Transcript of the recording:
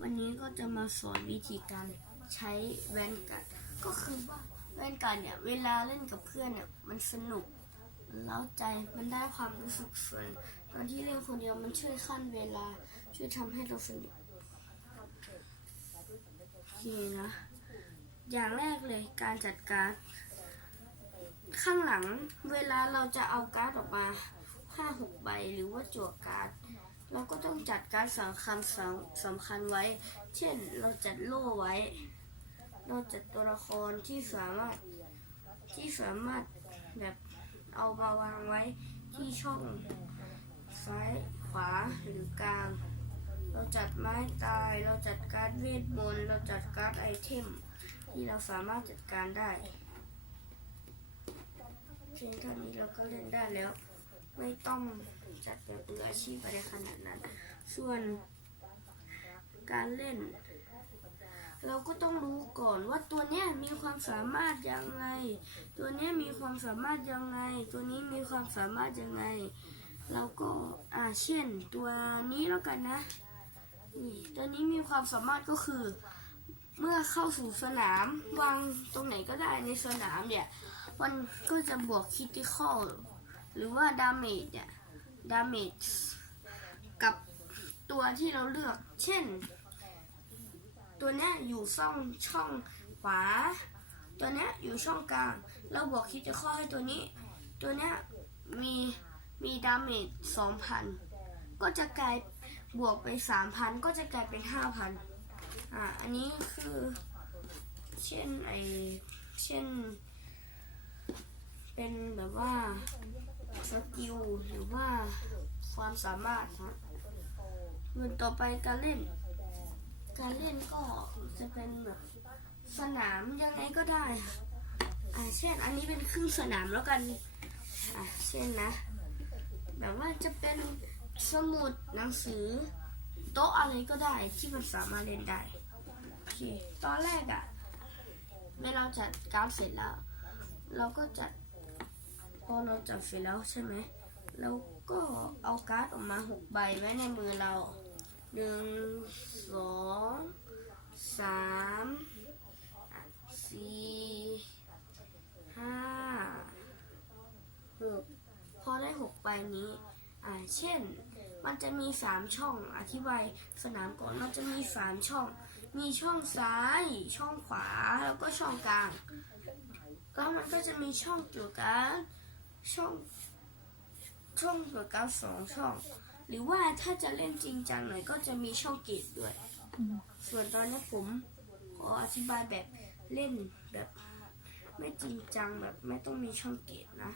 วันนี้ก็จะมาสอนวิธีการใช้แวนการก็คือว่าแวนการเนี่ย เวลาเล่นกับเพื่อนเนี่ยมันสนุกมันเล้าใจมันได้ความรู้สึกส่วนตอนที่เล่นคนเดียวมันช่วยขั้นเวลาช่วยทำให้เราสนุกโอเคนะอย่างแรกเลยการจัดการข้างหลังเวลาเราจะเอาการ์ดออกมาห้าหกใบหรือว่าจั่วการ์ด เราก็ต้องจัดการสำคัญสำสำคัญไว้ เช่นเราจัดโล่ไว้ เราจัดตัวละครที่สามารถที่สามารถแบบเอามาวางไว้ที่ช่องซ้ายขวาหรือกลาง เราจัดไม้ตาย เราจัดการเวทมนต์ เราจัดการไอเทม ที่เราสามารถจัดการได้เพียงเท่านี้เราก็เล่นได้แล้ว ไม่ต้องจัดแบบมืออาชีพอะไรขนาดนั้น ส่วนการเล่น เราก็ต้องรู้ก่อนว่าตัวเนี้ยมีความสามารถยังไง ตัวเนี้ยมีความสามารถยังไง ตัวนี้มีความสามารถยังไง เราก็อ่าเช่น ตัวนี้แล้วกันนะนี่ตัวนี้มีความสามารถก็คือ เมื่อเข้าสู่สนามวางตรงไหนก็ได้ในสนามเนี่ย มันก็จะบวกคิติคอล หรือว่าดาเมจเนี่ยดาเมจกับตัวที่เราเลือก เช่น ตัวเนี้ยอยู่ช่องช่องขวา ตัวเนี้ยอยู่ช่องกลาง เราบวกคิติคอให้ตัวนี้ ตัวเนี้ยมีมีดาเมจสองพันก็จะกลายบวกไปสามพันก็จะกลายเป็นห้าพันอ่าอันนี้คือ เช่นไอเช่น เป็นแบบว่า สกิลหรือว่าความสามารถฮะส่วนต่อไปการเล่น การเล่นก็จะเป็นแบบสนามยังไงก็ได้อ่าเช่นอันนี้เป็นครึ่งสนามแล้วกันอ่าเช่นนะ แบบว่าจะเป็นสมุดหนังสือ โต๊ะอะไรก็ได้ที่มันสามารถเล่นได้โอเคตอนแรกอะ่ะเมื่อเราจัดการเสร็จแล้ว เราก็จัด พอเราจัดเสร็จแล้วใช่ไหมเราก็เอาการ์ดออกมาหกใบไว้ในมือเราหนึ่งสองสามสี่ห้าหกพอได้หกใบนี้อ่าเช่น มันจะมีสามช่องอธิบายสนามก่อนมันจะมีสามช่อง มีช่องซ้ายช่องขวาแล้วก็ช่องกลาง แล้วมันก็จะมีช่องเกี่ยวกับ ช่อง ช่องเกี่ยวกับสองช่อง หรือว่าถ้าจะเล่นจริงจังหน่อยก็จะมีช่องเกตด้วย ส่วนตอนนี้ผมขออธิบายแบบเล่นแบบ ไม่จริงจังแบบไม่ต้องมีช่องเกตนะ